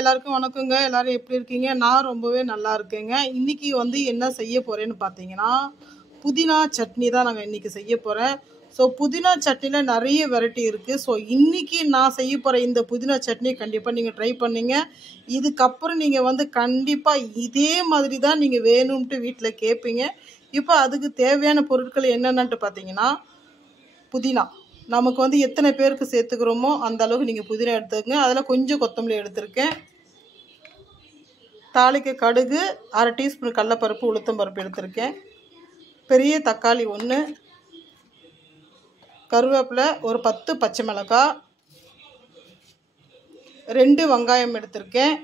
எல்லாருக்கும் வணக்கங்க. எல்லாரும் எப்படி இருக்கீங்க? நான் ரொம்பவே நல்லா இருக்கேங்க. இன்னைக்கு வந்து என்ன செய்ய போறேன்னு பார்த்தீங்கன்னா, புதினா சட்னி தான் நாங்க இன்னைக்கு செய்ய போறேன். ஸோ புதினா சட்னில நெறைய வெரைட்டி இருக்கு. ஸோ இன்னைக்கு நான் செய்ய போற இந்த புதினா சட்னி கண்டிப்பா நீங்க ட்ரை பண்ணீங்க. இதுக்கப்புறம் நீங்க வந்து கண்டிப்பா இதே மாதிரி தான் நீங்க வேணும்ன்ட்டு வீட்ல கேட்பீங்க. இப்போ அதுக்கு தேவையான பொருட்கள் என்னென்னன்ட்டு பார்த்தீங்கன்னா, புதினா. நமக்கு வந்து எத்தனை பேருக்கு சேர்த்துக்கிறோமோ அந்த அளவுக்கு நீங்கள் புதினா எடுத்துக்கங்க. அதில் கொஞ்சம் கொத்தமல்லி எடுத்திருக்கேன். தாளிக்க கடுகு, 1/2 டீஸ்பூன் கடலைப்பருப்பு, உளுத்தம்பருப்பு எடுத்திருக்கேன். பெரிய தக்காளி 1, கருவேப்பிலை ஒரு 10 பச்சை மிளகாய், 2 வெங்காயம் எடுத்திருக்கேன்.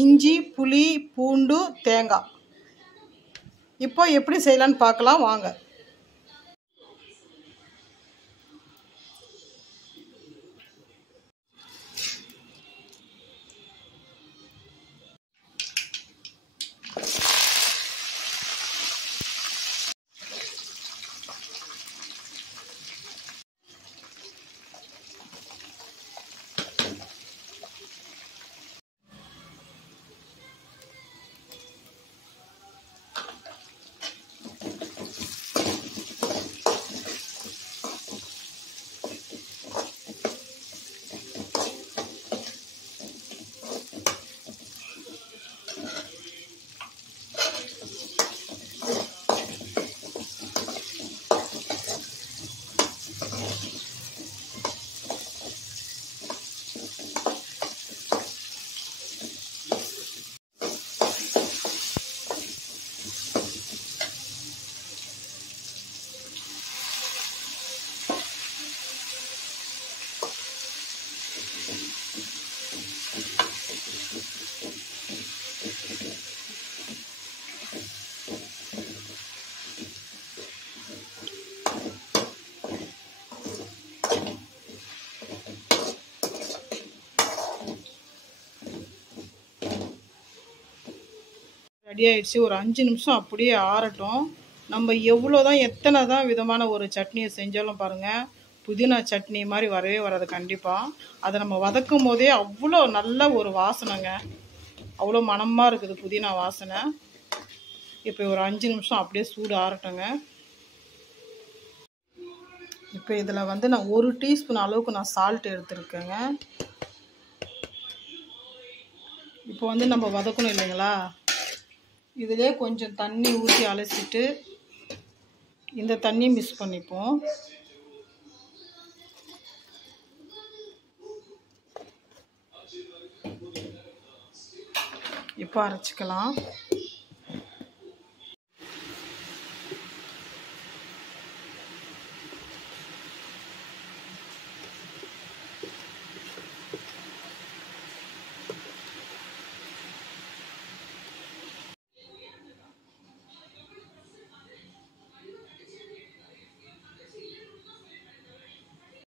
இஞ்சி, புளி, பூண்டு, தேங்காய். இப்போ எப்படி செய்யலான்னு பார்க்கலாம் வாங்க. ரெடி ஆயிடுச்சு. ஒரு 5 நிமிஷம் அப்படியே ஆறட்டும். நம்ம எத்தனை தான் விதமான ஒரு சட்னியை செஞ்சாலும் பாருங்கள், புதினா சட்னி மாதிரி வரவே வராது கண்டிப்பாக. அதை நம்ம வதக்கும் போதே அவ்வளோ நல்ல ஒரு வாசனைங்க, அவ்வளோ மணமாக இருக்குது புதினா வாசனை. இப்போ ஒரு 5 நிமிஷம் அப்படியே சூடு ஆறட்டுங்க. இப்போ இதில் வந்து நான் 1 டீஸ்பூன் அளவுக்கு நான் சால்ட் எடுத்துருக்கேங்க. இப்போ வந்து நம்ம வதக்கணும் இல்லைங்களா, இதிலே கொஞ்சம் தண்ணி ஊற்றி அலசிட்டு இந்த தண்ணி மிக்ஸ் பண்ணிப்போம். இப்போ அரைச்சிக்கலாம்.